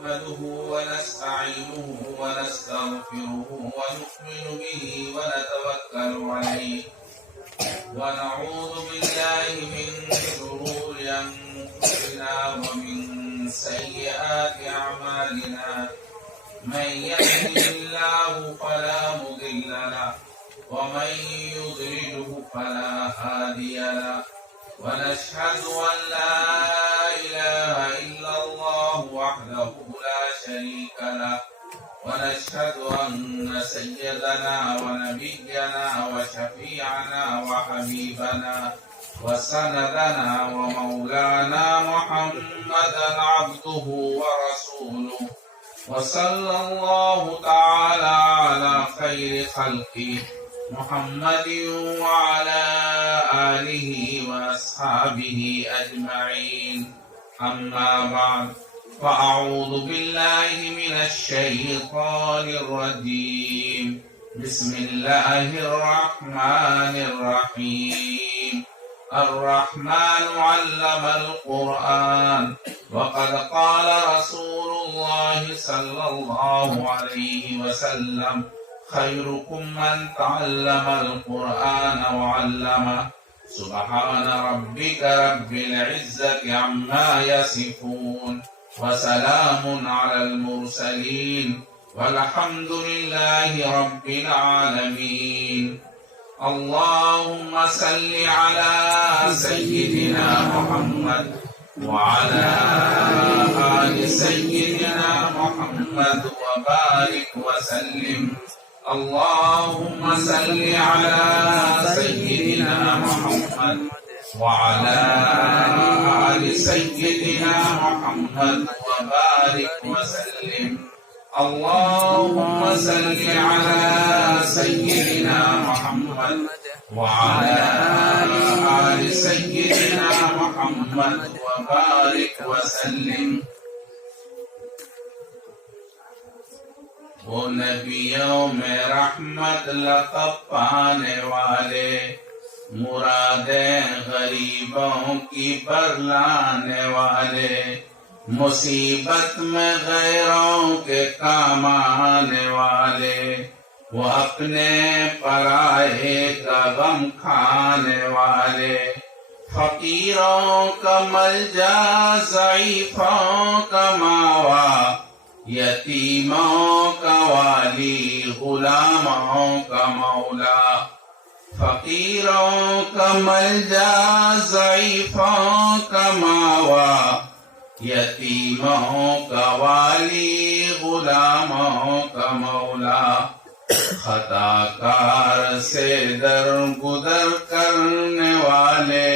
نحمده ونستعينه ونستغفره ونؤمن به ونتوكل عليه ونعوذ بالله من شرور أنفسنا ومن سيئات أعمالنا من يهده الله فلا مضل له ومن يضلله فلا هادي له ونشهد أن لا إله إلا الله وحده لا شريك له ونشهد أن سيدنا ونبينا وشفيعنا وحبيبنا وسندنا ومولانا محمدا عبده ورسوله وصلى الله تعالى على خير خلقه محمد وعلى آله وأصحابه أجمعين أما بعد فأعوذ بالله من الشيطان الرجيم بسم الله الرحمن الرحيم الرحمن علم القرآن وقد قال رسول الله صلى الله عليه وسلم خيركم من تعلم القرآن وعلمه سبحان ربك رب العزة عما يصفون وسلام على المرسلين والحمد لله رب العالمين اللهم صل على سيدنا محمد وعلى آل سيدنا محمد وبارك وسلم اللهم صل على سيدنا محمد وعلى آل سيدنا محمد وبارك وسلم اللهم صل على سيدنا محمد وعلى آل سيدنا محمد وبارك وسلم وہ نبیوں میں رحمت لقب پانے والے مرادیں غریبوں کی برلانے والے مصیبت میں غیروں کے کام آنے والے وہ اپنے پرائے کا غم کھانے والے فقیروں کا ملجا ضعیفوں کا ماوا یتیموں کا والی غلاموں کا مولا فقیروں کا ملجا ضعیفوں کا ماوا یتیموں کا والی غلاموں کا مولا خطا کار سے درگزر کرنے والے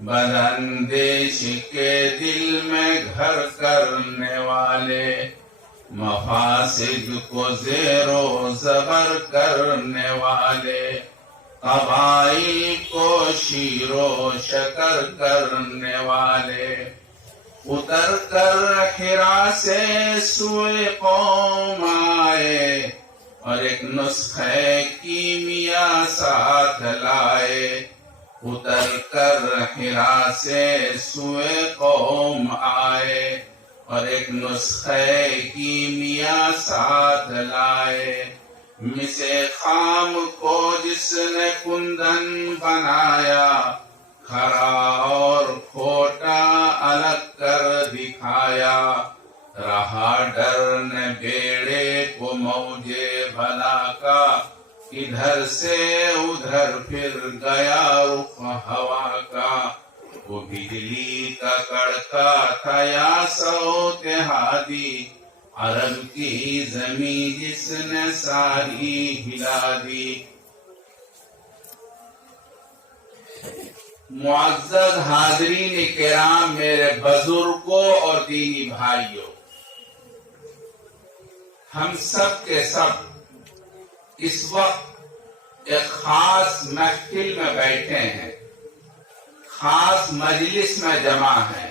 بداندیش کے دل میں گھر کرنے والے مفاسد کو زیر و زبر کرنے والے قبائل کو شیر و شکر کرنے والے اتر کر حرا سے سوئے قوم آئے اور ایک نسخہ کیمیا ساتھ لائے اتر کر حرا سے سوئے قوم آئے اور ایک نسخہ کیمیا ساتھ لائے مسے خام کو جس نے کندن بنایا کھرا اور کھوٹا الگ کر دکھایا رہا ڈر نے بیڑے کو موجے بلا کا ادھر سے ادھر پھر گیا رخ ہوا کا وہ بجلی کا کڑکا تھا یا صوت ہادی عرب کی زمین جس نے ساری ہلا دی معزز حاضرین کرام میرے بزرگوں اور دینی بھائیوں ہم سب کے سب اس وقت ایک خاص محفل میں بیٹھے ہیں خاص مجلس میں جمع ہیں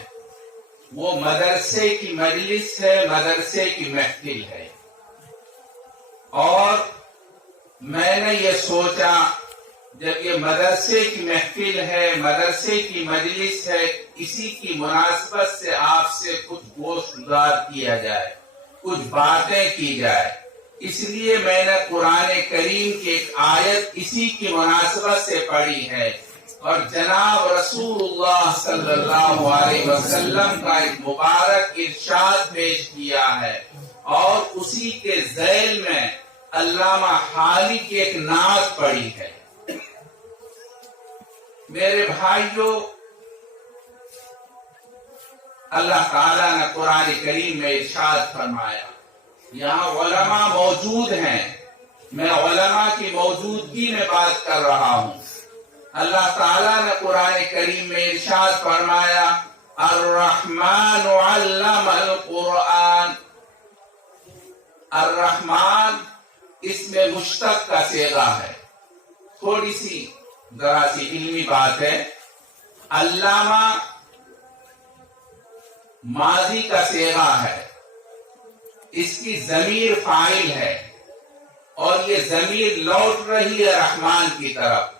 وہ مدرسے کی مجلس ہے مدرسے کی محفل ہے اور میں نے یہ سوچا جب یہ مدرسے کی محفل ہے، مدرسے کی مجلس ہے، اسی کی مناسبت سے آپ سے کچھ گوشت گزار کیا جائے، کچھ باتیں کی جائے، اس لیے میں نے قرآن کریم کی ایک آیت اسی کی مناسبت سے پڑھی ہے، اور جناب رسول اللہ صلی اللہ علیہ وسلم کا ایک مبارک ارشاد پیش کیا ہے، اور اسی کے ذیل میں علامہ حالی کی ایک نعت پڑھی ہے۔ میرے بھائیو، اللہ تعالیٰ نے قرآن کریم میں ارشاد فرمایا، یہاں علماء موجود ہیں، میں علماء کی موجودگی میں بات کر رہا ہوں۔ اللہ تعالیٰ نے قرآن کریم میں ارشاد فرمایا، الرحمن علم القرآن۔ الرحمن اس میں مشتق کا صیغہ ہے، تھوڑی سی ذرا سی علمی بات ہے۔ علامہ ماضی کا صیغہ ہے، اس کی ضمیر فاعل ہے، اور یہ ضمیر لوٹ رہی ہے رحمان کی طرف۔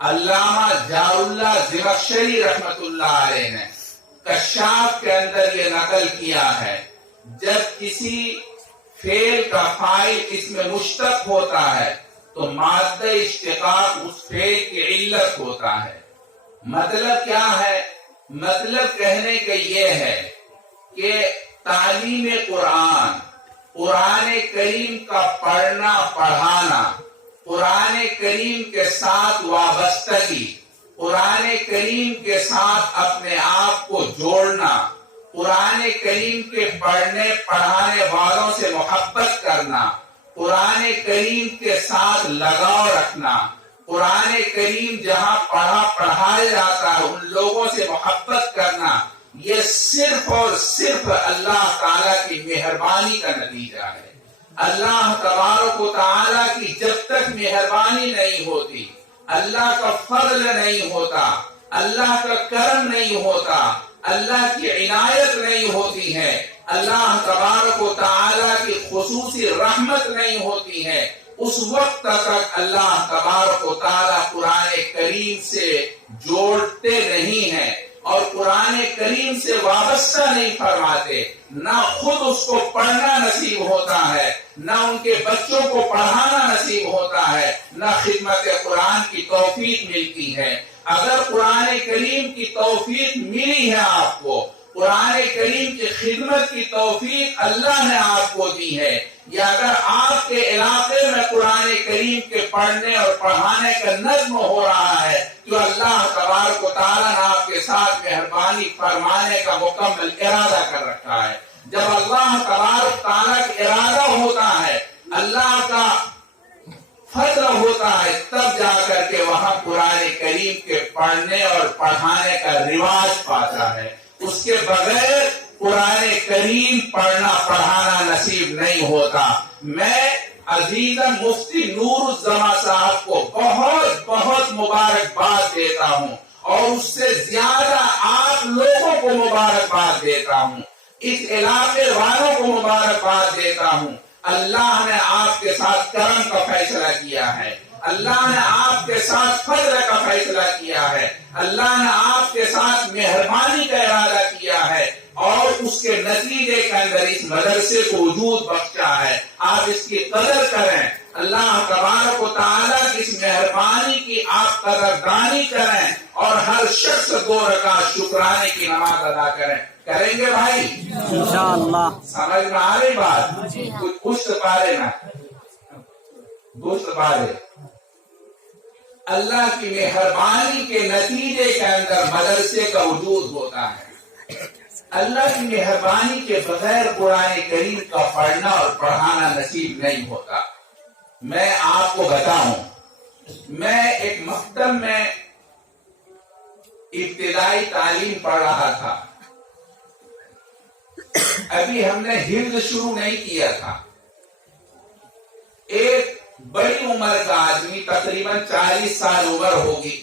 علامہ جار اللہ زمخشری رحمت اللہ علیہ نے کشاف کے اندر یہ نقل کیا ہے، جب کسی فعل کا فاعل اس میں مشتق ہوتا ہے تو مادہ اشتقاق اس فعل کی علت ہوتا ہے۔ مطلب کیا ہے؟ مطلب کہنے کا یہ ہے کہ تعلیم قرآن، قرآن کریم کا پڑھنا پڑھانا، قرآن کریم کے ساتھ وابستگی، قرآن کریم کے ساتھ اپنے آپ کو جوڑنا، قرآن کریم کے پڑھنے پڑھانے والوں سے محبت کرنا، قرآن کریم کے ساتھ لگاؤ رکھنا، قرآن کریم جہاں پڑھا پڑھایا جاتا ہے ان لوگوں سے محبت کرنا، یہ صرف اور صرف اللہ تعالیٰ کی مہربانی کا نتیجہ ہے۔ اللہ تبارک و تعالیٰ کی جب تک مہربانی نہیں ہوتی، اللہ کا فضل نہیں ہوتا، اللہ کا کرم نہیں ہوتا، اللہ کی عنایت نہیں ہوتی ہے، اللہ تبارک و تعالیٰ کی خصوصی رحمت نہیں ہوتی ہے، اس وقت تک اللہ تبارک و تعالیٰ قرآن کریم سے جوڑتے نہیں ہیں اور قرآن کریم سے وابستہ نہیں فرماتے، نہ خود اس کو پڑھنا نصیب ہوتا ہے، نہ ان کے بچوں کو پڑھانا نصیب ہوتا ہے، نہ خدمت قرآن کی توفیق ملتی ہے۔ اگر قرآن کریم کی توفیق ملی ہے آپ کو، قرآن کریم کی خدمت کی توفیق اللہ نے آپ کو دی ہے، یا اگر آپ کے علاقے میں قرآن کریم کے پڑھنے اور پڑھانے کا نظم ہو رہا ہے تو اللہ تبارک و تعالیٰ نے آپ کے ساتھ مہربانی فرمانے کا مکمل ارادہ کر رکھا ہے۔ جب اللہ تبارک تعالیٰ کا ارادہ ہوتا ہے، اللہ کا فضل ہوتا ہے، تب جا کر کے وہاں قرآن کریم کے پڑھنے اور پڑھانے کا رواج پاتا ہے۔ اس کے بغیر قرآن کریم پڑھنا پڑھانا نصیب نہیں ہوتا۔ میں عزیزم مفتی نور الزما صاحب کو بہت بہت مبارکباد دیتا ہوں، اور اس سے زیادہ آپ لوگوں کو مبارکباد دیتا ہوں، اس علاقے والوں کو مبارکباد دیتا ہوں۔ اللہ نے آپ کے ساتھ کرم کا فیصلہ کیا ہے، اللہ نے آپ کے ساتھ فضل کا فیصلہ کیا ہے، اللہ نے آپ کے ساتھ مہربانی کا ارادہ کیا ہے، اور اس کے نتیجے کے اندر اس مدرسے کو وجود بخشا ہے۔ آپ اس کی قدر کریں، اللہ تبارک و تعالیٰ کی اس مہربانی کی آپ قدردانی کریں، اور ہر شخص 2 رکعت شکرانے کی نماز ادا کریں۔ کریں گے بھائی انشاءاللہ؟ سمجھ میں آ رہی بات؟ کچھ گوشت پارے نا، گوشت پارے۔ اللہ کی مہربانی کے نتیجے کے اندر مدرسے کا وجود ہوتا ہے۔ اللہ کی مہربانی کے بغیر قرآن کریم کا پڑھنا اور پڑھانا نصیب نہیں ہوتا۔ میں آپ کو بتاؤں، میں ایک مکتب میں ابتدائی تعلیم پڑھ رہا تھا، ابھی ہم نے حفظ شروع نہیں کیا تھا۔ ایک بڑی عمر کا آدمی، تقریباً 40 سال عمر ہوگی،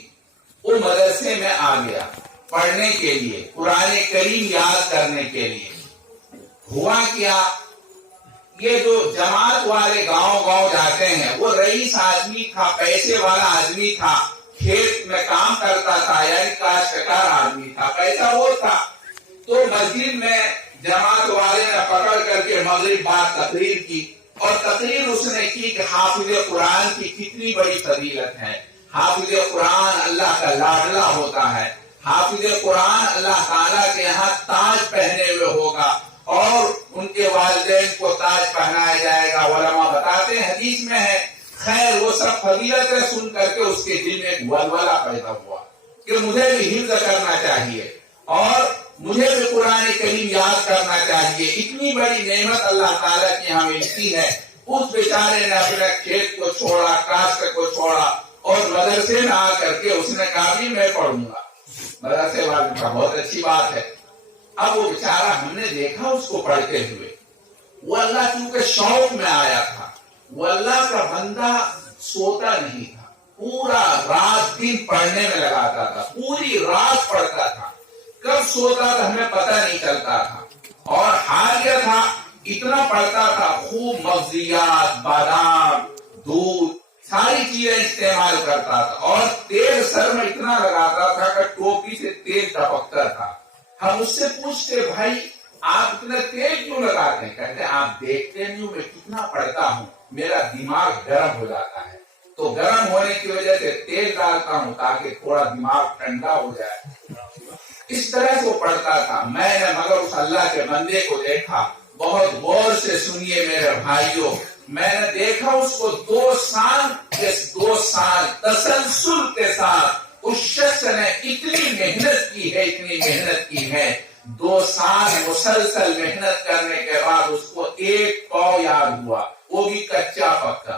وہ مدرسے میں آ گیا پڑھنے کے لیے، قرآن کریم یاد کرنے کے لیے۔ ہوا کیا، یہ جو جماعت والے گاؤں گاؤں جاتے ہیں، وہ رئیس آدمی تھا، پیسے والا آدمی تھا، کھیت میں کام کرتا تھا، یعنی کاشتکار آدمی تھا، پیسہ وہ تھا، تو مسجد میں جماعت والے نے پکڑ کر کے مغرب بعد تقریر کی، اور تقریر اس نے کی کہ حافظ قرآن کی کتنی بڑی فضیلت ہے، حافظ قرآن اللہ کا لاڈلا ہوتا ہے، حافظ قرآن اللہ تعالیٰ کے یہاں تاج پہنے ہوئے ہوگا اور ان کے والدین کو تاج پہنایا جائے گا۔ علماء بتاتے ہیں، حدیث میں ہے، خیر وہ سب فضیلتیں سن کر کے اس کے دل میں ایک ولولہ پیدا ہوا کہ مجھے بھی حفظ کرنا چاہیے اور مجھے بھی قرآن کریم یاد کرنا چاہیے، اتنی بڑی نعمت اللہ تعالیٰ کی یہاں ملتی ہے۔ اس بیچارے نے اپنے کھیت کو چھوڑا، کاشت کو چھوڑا اور مدرسے میں آ کر کے اس نے کہا بھی میں پڑھوں گا۔ مدرسے والے کا بہت اچھی بات ہے۔ اب وہ بیچارہ ہم نے دیکھا اس کو پڑھتے ہوئے، وہ اللہ کیونکہ شوق میں آیا تھا، وہ اللہ کا بندہ سوتا نہیں تھا، پورا رات دن پڑھنے میں لگاتا تھا، پوری رات پڑھتا تھا، کب سوتا تھا ہمیں پتہ نہیں چلتا تھا، اور حال یہ تھا اتنا پڑھتا تھا، خوب مغزیات، بادام، دودھ، ساری چیزیں استعمال کرتا تھا، اور تیل سر میں اتنا لگاتا تھا کہ ٹوپی سے تیل ٹپکتا تھا۔ ہم اس سے پوچھتے، بھائی آپ اتنا تیل کیوں لگاتے ہیں؟ کہتے آپ دیکھتے نہیں ہوں میں کتنا پڑھتا ہوں، میرا دماغ گرم ہو جاتا ہے، تو گرم ہونے کی وجہ سے تیل ڈالتا ہوں تاکہ تھوڑا دماغ ٹھنڈا ہو جائے۔ اس طرح سے وہ پڑھتا تھا۔ میں نے مگر اس اللہ کے بندے کو دیکھا، بہت غور سے سنیے میرے بھائیوں، میں نے دیکھا اس کو 2 سال تسلسل کے ساتھ اس شخص نے اتنی محنت کی ہے، 2 سال مسلسل محنت کرنے کے بعد اس کو ایک پاؤ یاد ہوا، وہ بھی کچا پکا،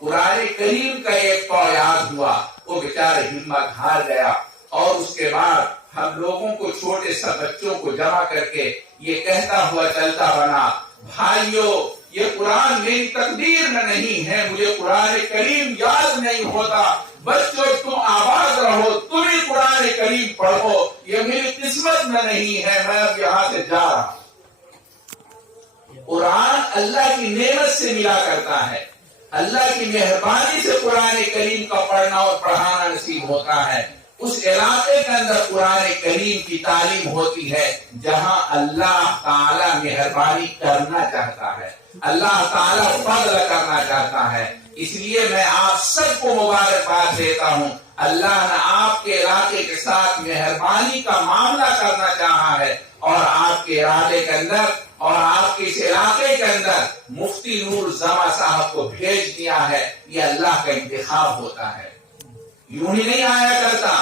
قرآن کریم کا ایک پاؤ یاد ہوا۔ وہ بیچارہ ہمت ہار گیا، اور اس کے بعد ہم لوگوں کو، چھوٹے سا بچوں کو جمع کر کے یہ کہتا ہوا چلتا بنا، بھائیو یہ قرآن میری تقدیر میں نہیں ہے، مجھے قرآن کریم یاد نہیں ہوتا، بچوں تم آباد رہو، تم ہی قرآن کریم پڑھو، یہ میری قسمت میں نہیں ہے، میں اب یہاں سے جا رہا ہوں۔ قرآن اللہ کی نعمت سے ملا کرتا ہے، اللہ کی مہربانی سے قرآن کریم کا پڑھنا اور پڑھانا نصیب ہوتا ہے۔ اس علاقے کے اندر قرآن کریم کی تعلیم ہوتی ہے جہاں اللہ تعالیٰ مہربانی کرنا چاہتا ہے، اللہ تعالیٰ فضل کرنا چاہتا ہے۔ اس لیے میں آپ سب کو مبارکباد دیتا ہوں، اللہ نے آپ کے علاقے کے ساتھ مہربانی کا معاملہ کرنا چاہا ہے، اور آپ کے ارادے کے اندر اور آپ کے اس علاقے کے اندر مفتی نور زما صاحب کو بھیج دیا ہے۔ یہ اللہ کا انتخاب ہوتا ہے، یوں ہی نہیں آیا کرتا۔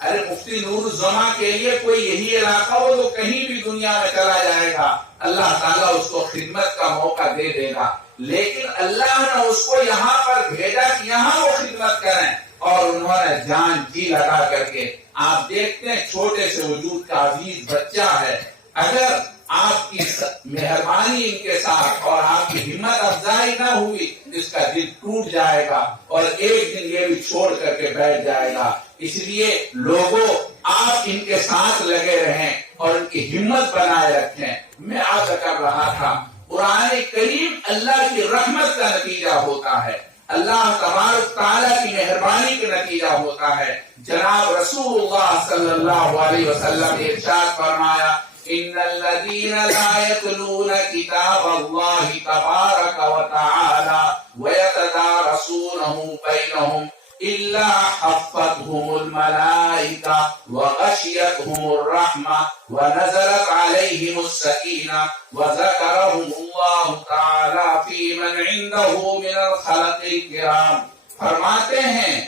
ارے مفتی نور زما کے لیے کوئی یہی علاقہ ہو تو کہیں بھی دنیا میں چلا جائے گا، اللہ تعالیٰ اس کو خدمت کا موقع دے دے گا، لیکن اللہ نے اس کو یہاں پر بھیجا کہ یہاں وہ خدمت کریں، اور انہوں نے جان جی لگا کر کے، آپ دیکھتے ہیں چھوٹے سے وجود کا عزیز بچہ ہے، اگر آپ کی مہربانی ان کے ساتھ اور آپ کی ہمت افزائی نہ ہوئی، اس کا دل ٹوٹ جائے گا اور ایک دن یہ بھی چھوڑ کر کے بیٹھ جائے گا۔ اس لیے لوگوں آپ ان کے ساتھ لگے رہیں اور ان کی ہمت بنائے رکھیں۔ میں عرض کر رہا تھا، قرآن کریم اللہ کی رحمت کا نتیجہ ہوتا ہے، اللہ تبارک تعالیٰ کی مہربانی کا نتیجہ ہوتا ہے۔ جناب رسول اللہ صلی اللہ علیہ وسلم نے ارشاد فرمایا، ان الذين لا يتلون كتاب الله تبارك وتعالى ويتدارسونه بينهم الا حفتهم الملائكة وغشيتهم الرحمة ونزلت عليهم السكينة وذكرهم الله تعالى في من عنده من الخلق الكرام۔ فرماتے ہیں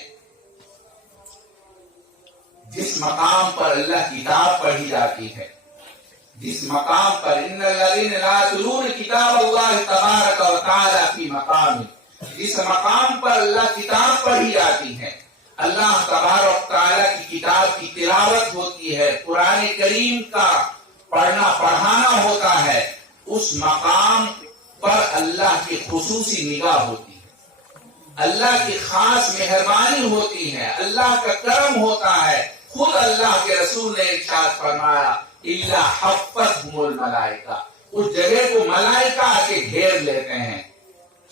جس مقام پر اللہ کتاب پڑھی جاتی ہے، جس مقام پر ان الذین لا یتلون کتاب اللہ تبارک و تعالی فی مقام، جس مقام پر اللہ کتاب پڑھی جاتی ہے، اللہ تبارک تعالی کی کتاب کی تلاوت ہوتی ہے، قرآن کریم کا پڑھنا پڑھانا ہوتا ہے، اس مقام پر اللہ کی خصوصی نگاہ ہوتی ہے، اللہ کی خاص مہربانی ہوتی ہے، اللہ کا کرم ہوتا ہے۔ خود اللہ کے رسول نے ارشاد فرمایا، الا حفتهم الملائکہ، اس جگہ کو ملائکہ آ کے گھیر لیتے ہیں۔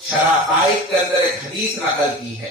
شرح قائد کے اندر ایک حدیث نقل کی ہے،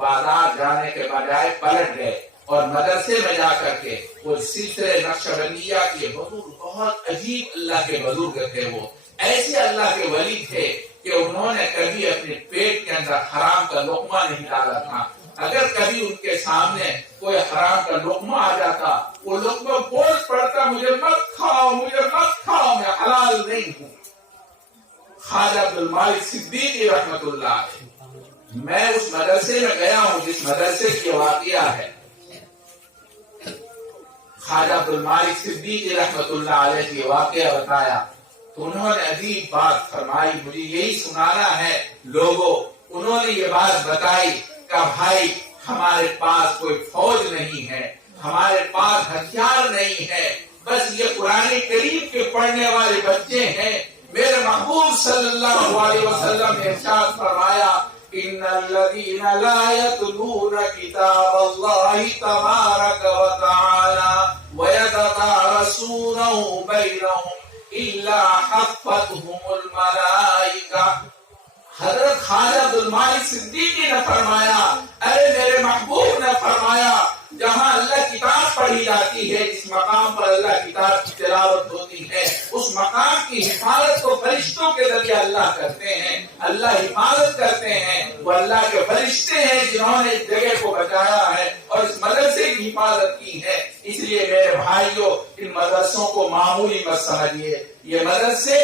بازار جانے کے بجائے پلٹ گئے اور مدرسے میں جا کر کے وہ سلسلے نقشبندیہ کے بہت عجیب اللہ کے بزرگ تھے، وہ ایسے اللہ کے ولی تھے کہ انہوں نے کبھی اپنے پیٹ کے اندر حرام کا لقمہ نہیں ڈالا تھا۔ اگر کبھی ان کے سامنے کوئی حرام کا لقمہ آ جاتا، وہ لقمہ بول پڑتا، مجھے مت کھاؤ، مجھے مت کھاؤ، میں حلال نہیں ہوں۔ خواجہ عبدالمالک صدیقی رحمت اللہ علیہ، میں اس مدرسے میں گیا ہوں جس مدرسے کی واقعہ ہے۔ خواجہ عبدالمالک صدیقی رحمت اللہ علیہ کی واقعہ بتایا تو انہوں نے عجیب بات فرمائی، مجھے یہی سنانا ہے لوگوں۔ انہوں نے یہ بات بتائی کہ بھائی ہمارے پاس کوئی فوج نہیں ہے، ہمارے پاس ہتھیار نہیں ہے، بس یہ قرآن کریم کے پڑھنے والے بچے ہیں۔ میرے محبوب صلی اللہ علیہ وسلم نے ارشاد فرمایا، ان الذين لا يتلون كتاب الله تبارك وتعالى ويتدارسونه بينهم الا حفتهم الملائكة۔ حضرت خواجہ عبدالمالک صدیقی نے فرمایا، ارے میرے محبوب نے فرمایا، جہاں اللہ کتاب پڑھی جاتی ہے، جس مقام پر اللہ کتاب کی تلاوت ہوتی ہے، اس مقام کی حفاظت کو فرشتوں کے ذریعے اللہ کرتے ہیں، اللہ حفاظت کرتے ہیں۔ وہ اللہ کے فرشتے ہیں جنہوں نے اس جگہ کو بچایا ہے اور اس مدرسے کی حفاظت کی ہے۔ اس لیے میرے بھائیوں، ان مدرسوں کو معمولی مت سمجھیے، یہ مدرسے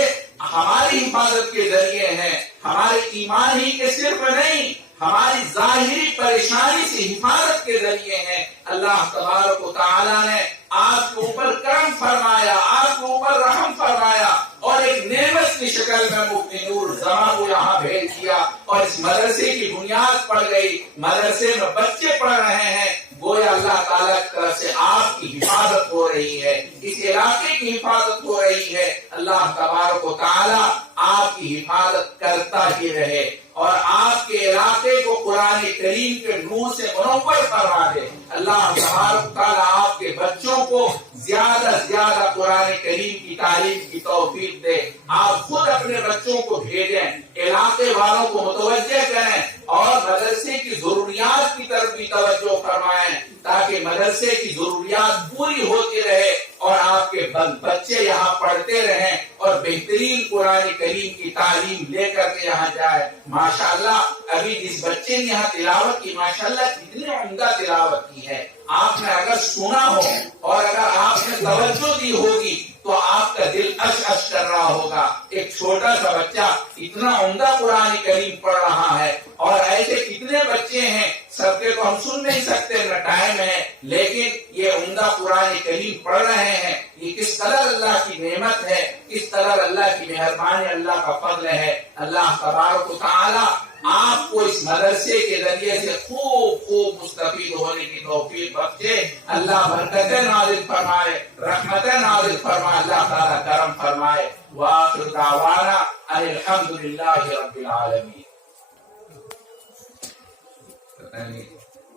ہماری حفاظت کے ذریعے ہیں، ہمارے ایمان ہی کے صرف نہیں، ہماری ظاہری پریشانی سے حفاظت کے ذریعے ہیں۔ اللہ تبارک و تعالیٰ نے آپ کے اوپر کرم فرمایا، آپ کے اوپر رحم فرمایا اور ایک نعمت کی شکل میں مفتی نور زمان کو یہاں بھیج دیا اور اس مدرسے کی بنیاد پڑ گئی، مدرسے میں بچے پڑھ رہے ہیں۔ گویا اللہ تعالیٰ کی طرف سے آپ کی حفاظت ہو رہی ہے، اس علاقے کی حفاظت ہو رہی ہے۔ اللہ تبارک و تعالیٰ آپ کی حفاظت کرتا ہی رہے اور آپ کے علاقے کو قرآن کریم کے نور سے منور فرما دے۔ اللہ تبارک و تعالیٰ آپ کے بچوں کو زیادہ سے زیادہ قرآن کریم کی تعلیم کی توفیق دے۔ آپ خود اپنے بچوں کو بھیجیں، علاقے والوں کو متوجہ کریں اور مدرسے کی ضروریات کی طرف بھی توجہ فرمائیں تاکہ مدرسے کی ضروریات پوری ہوتی رہے اور آپ کے بچے یہاں پڑھتے رہیں اور بہترین قرآن کریم کی تعلیم لے کر کے یہاں جائے۔ ماشاءاللہ ابھی جس بچے نے یہاں تلاوت کی، ماشاءاللہ کتنی عمدہ تلاوت کی ہے۔ آپ نے اگر سنا ہو اور اگر آپ نے توجہ دی ہوگی تو آپ کا دل اش اش کر رہا ہوگا۔ ایک چھوٹا سا بچہ اتنا عمدہ قرآن کریم پڑھ رہا ہے اور ایسے کتنے بچے ہیں، سب کے تو ہم سن نہیں سکتے، نہ ٹائم ہے، لیکن یہ عمدہ قرآن کریم پڑھ رہے ہیں۔ یہ کس طرح اللہ کی نعمت ہے، کس طرح اللہ کی مہربانی، اللہ کا فضل ہے۔ اللہ تبارک و تعالیٰ آپ کو اس مدرسے کے ذریعے سے خوب مستفید ہونے کی توفیق بخشے۔ اللہ برکتیں نازل فرمائے، رحمتیں نازل فرمائے، اللہ تعالیٰ کرم فرمائے۔ وآخر دعوانا ان الحمدللہ رب العالمین۔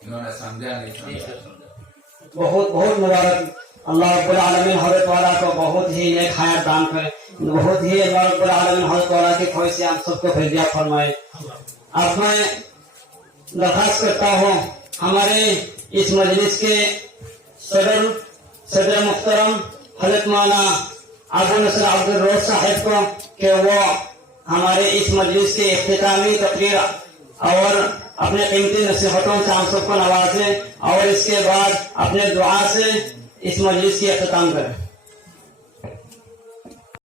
انہوں نے سمجھا نہیں سمجھا۔ بہت مبارک۔ اللہ رب العالمین حضرت والا کو بہت ہی نیک حیات دان کرے، بہت ہی اللہ رب العالمین حضرت والا کی خواہش سے ہم سب کو فیضیہ فرمائے۔ اب میں درخواست کرتا ہوں ہمارے اس مجلس کے صدر محترم حضرت مولانا ابو نصر عبد الروف صاحب کو کہ وہ ہمارے اس مجلس کے اختتامی تقریر اور اپنے قیمتی نصیحتوں سے ہم سب کو نوازیں اور اس کے بعد اپنے دعا سے اس مجلس کی اختتام کریں۔